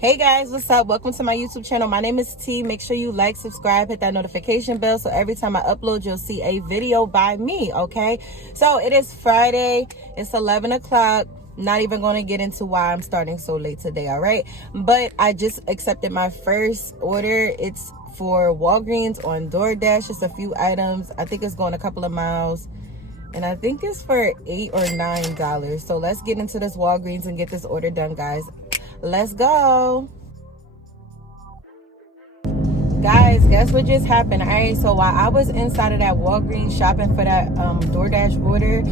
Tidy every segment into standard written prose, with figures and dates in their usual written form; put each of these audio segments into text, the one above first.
Hey guys, what's up? Welcome to my YouTube channel. My name is T. Make sure you like, subscribe, hit that notification bell so every time I upload you'll see a video by me, okay? So it is Friday, it's 11 o'clock. Not even going to get into why I'm starting so late today, all right? But I just accepted my first order. It's for Walgreens on Doordash. Just a few items. I think it's going a couple of miles. And I think it's for $8 or $9. So let's get into this Walgreens and get this order done, guys. Let's go. Guys, guess what just happened? All right, so while I was inside of that Walgreens shopping for that DoorDash order,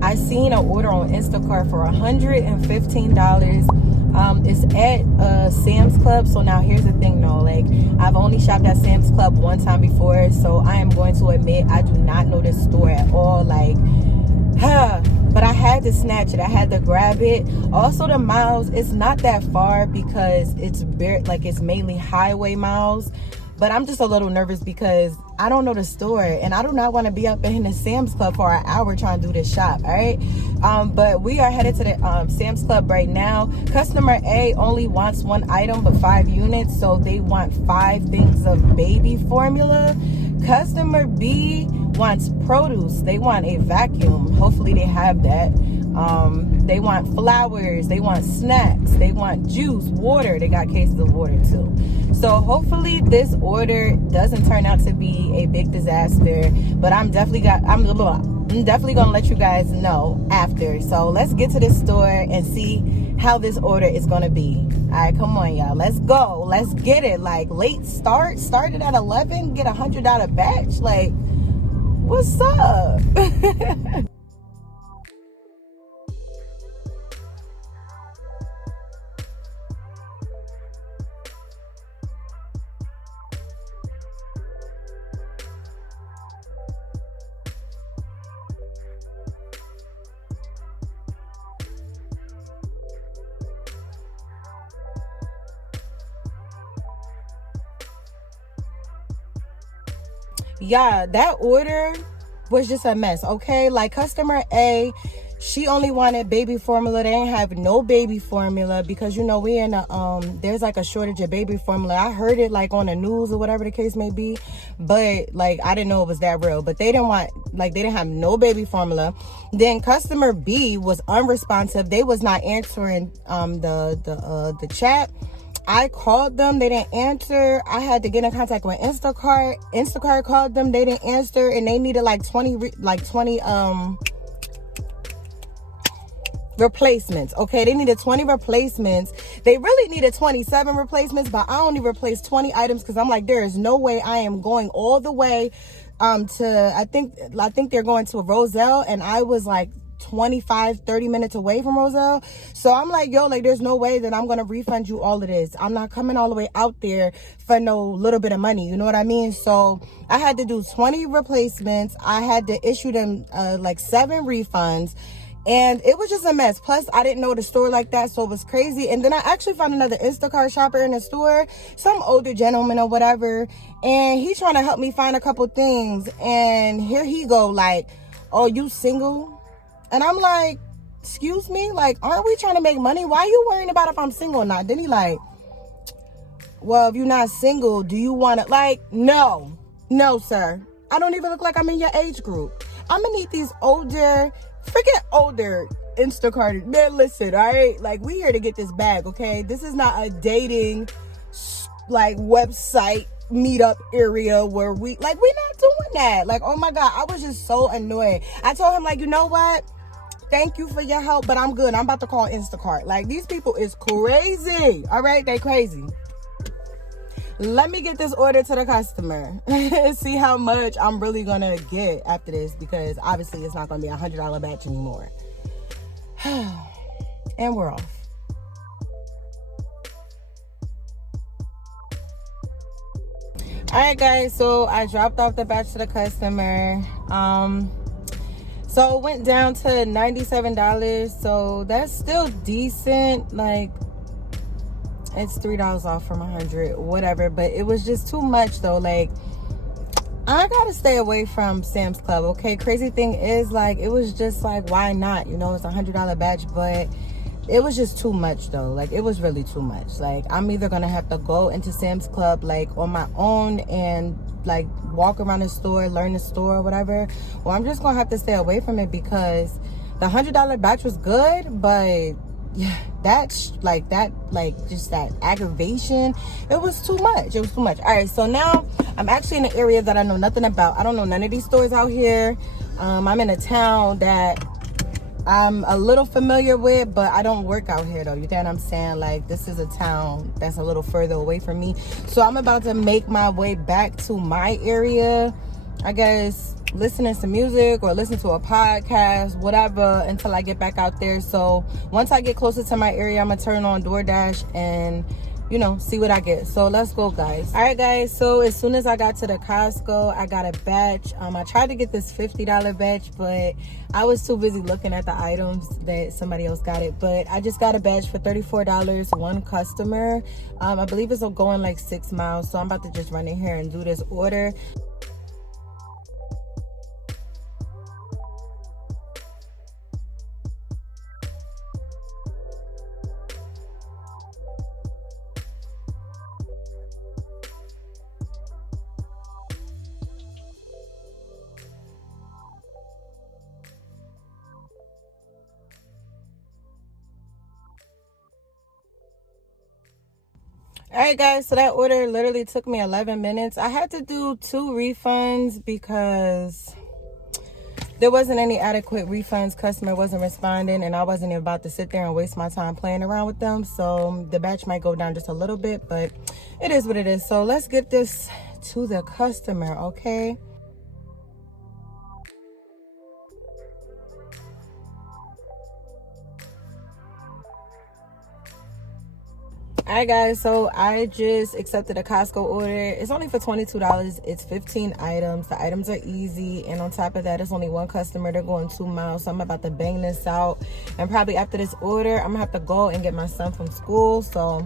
I seen an order on Instacart for $115. It's at Sam's Club. So now here's the thing though, like I've only shopped at Sam's Club one time before, so I am going to admit I do not know this store at all, like but I had to snatch it. I had to grab it. Also, the miles, it's not that far because it's it's mainly highway miles. But I'm just a little nervous because I don't know the store and I do not want to be up in the Sam's Club for an hour trying to do this shop, all right? But we are headed to the Sam's Club right now. Customer A only wants one item but 5 units, so they want 5 things of baby formula. Customer B wants produce. They want a vacuum. Hopefully they have that. They want flowers. They want snacks. They want juice, water. They got cases of water too. So hopefully this order doesn't turn out to be a big disaster. But I'm definitely gonna let you guys know after. So let's get to this store and see how this order is gonna be. All right, come on, y'all. Let's go. Let's get it. Like late start. Started at 11. Get $100 batch. Like, what's up? Yeah, that order was just a mess, okay? Like customer A, she only wanted baby formula. They didn't have no baby formula because, you know, we in a there's like a shortage of baby formula. I heard it like on the news or whatever the case may be, but like I didn't know it was that real. But they didn't have no baby formula. Then customer B was unresponsive. They was not answering the chat. I called them, they didn't answer. I had to get in contact with Instacart. Instacart called them, they didn't answer, and they needed like 20 replacements. Okay, they needed 20 replacements. They really needed 27 replacements, but I only replaced 20 items because I'm like, there is no way I am going all the way to I think they're going to Roselle, and I was like 25-30 minutes away from Roselle. So I'm like, yo, like there's no way that I'm gonna refund you all of this. I'm not coming all the way out there for no little bit of money, you know what I mean? So I had to do 20 replacements. I had to issue them like 7 refunds, and it was just a mess. Plus I didn't know the store like that, so it was crazy. And then I actually found another Instacart shopper in the store, some older gentleman or whatever, and he's trying to help me find a couple things. And here he go like, oh, you single? And I'm like, excuse me? Like, aren't we trying to make money? Why are you worrying about if I'm single or not? Then he like, well, if you're not single, do you want to, like, no, sir. I don't even look like I'm in your age group. I'm going to need these older Instacart. Man, listen, all right? Like, we here to get this bag, okay? This is not a dating, like, website meetup area where we're not doing that. Like, oh my God, I was just so annoyed. I told him, like, you know what? Thank you for your help, but I'm good. I'm about to call Instacart. Like, these people is crazy. All right, they crazy. Let me get this order to the customer. See how much I'm really gonna get after this, because obviously it's not gonna be $100 batch anymore. And we're off. All right, guys, so I dropped off the batch to the customer. So it went down to $97. So that's still decent. Like, it's $3 off from 100, whatever. But it was just too much though. Like, I gotta stay away from Sam's Club, okay? Crazy thing is, like, it was just like, why not? You know, it's $100 batch, but it was just too much though. Like, it was really too much. Like, I'm either gonna have to go into Sam's Club like on my own and like walk around the store, learn the store or whatever, or I'm just gonna have to stay away from it, because the $100 batch was good, but yeah, that's like that, like just that aggravation, it was too much. It was too much. All right, so now I'm actually in an area that I know nothing about. I don't know none of these stores out here. I'm in a town that I'm a little familiar with, but I don't work out here though. You get what I'm saying? Like, this is a town that's a little further away from me. So I'm about to make my way back to my area, I guess, listening to music or listen to a podcast, whatever, until I get back out there. So once I get closer to my area, I'm gonna turn on DoorDash and, you know, see what I get. So let's go, guys. All right, guys, so as soon as I got to the Costco, I got a batch. I tried to get this $50 batch, but I was too busy looking at the items that somebody else got it. But I just got a batch for $34, one customer. I believe it's going like 6 miles, so I'm about to just run in here and do this order. All right, guys, so that order literally took me 11 minutes. I had to do 2 refunds because there wasn't any adequate refunds. Customer wasn't responding, and I wasn't even about to sit there and waste my time playing around with them. So the batch might go down just a little bit, but it is what it is. So let's get this to the customer, okay? All right, guys, so I just accepted a Costco order. It's only for $22. It's 15 items. The items are easy, and on top of that, it's only one customer. They're going 2 miles, so I'm about to bang this out. And probably after this order, I'm gonna have to go and get my son from school. So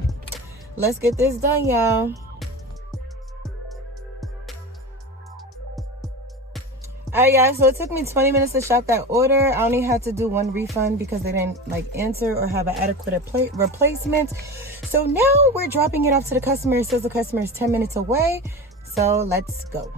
let's get this done, y'all. All right, guys, so it took me 20 minutes to shop that order. I only had to do 1 refund because they didn't like answer or have an adequate replacement. So now we're dropping it off to the customer. It says the customer is 10 minutes away. So let's go.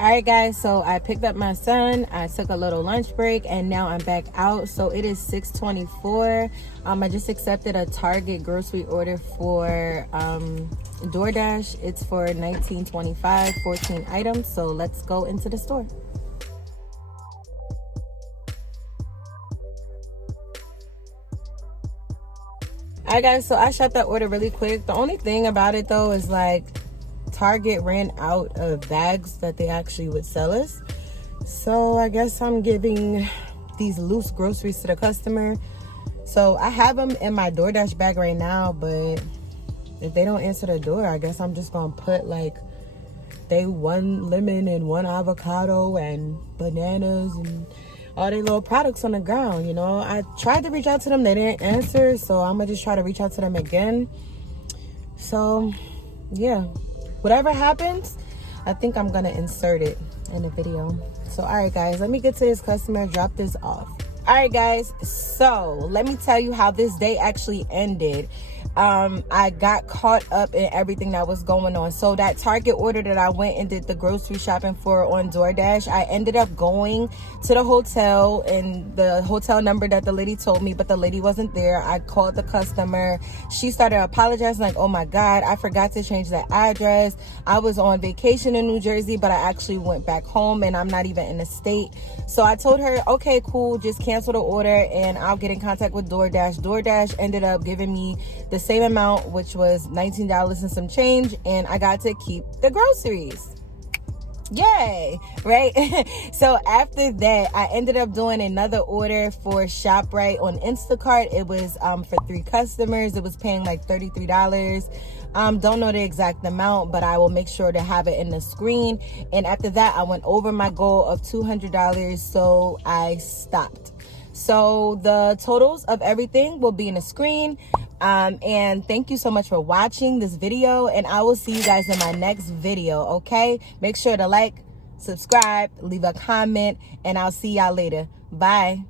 All right, guys, so I picked up my son. I took a little lunch break, and now I'm back out. So it is 6:24. I just accepted a Target grocery order for DoorDash. It's for $19.25, 14 items. So let's go into the store. All right, guys, so I shot that order really quick. The only thing about it though is like Target ran out of bags that they actually would sell us. So I guess I'm giving these loose groceries to the customer. So I have them in my DoorDash bag right now, but if they don't answer the door, I guess I'm just gonna put like they 1 lemon and 1 avocado and bananas and all their little products on the ground, you know. I tried to reach out to them, they didn't answer, so I'm gonna just try to reach out to them again. So yeah, whatever happens, I think I'm gonna insert it in the video. So all right, guys, let me get to this customer, drop this off. All right, guys, so let me tell you how this day actually ended. I got caught up in everything that was going on. So that Target order that I went and did the grocery shopping for on DoorDash, I ended up going to the hotel and the hotel number that the lady told me, but the lady wasn't there. I called the customer. She started apologizing like, oh my God, I forgot to change the address. I was on vacation in New Jersey, but I actually went back home and I'm not even in the state. So I told her, okay, cool, just cancel the order and I'll get in contact with DoorDash. DoorDash ended up giving me the same amount, which was $19 and some change, and I got to keep the groceries. Yay, right? So after that, I ended up doing another order for ShopRite on Instacart. It was for 3 customers. It was paying like $33. Don't know the exact amount, but I will make sure to have it in the screen. And after that, I went over my goal of $200, so I stopped. So the totals of everything will be in the screen. And thank you so much for watching this video, and I will see you guys in my next video, okay? Make sure to like, subscribe, leave a comment, and I'll see y'all later. Bye.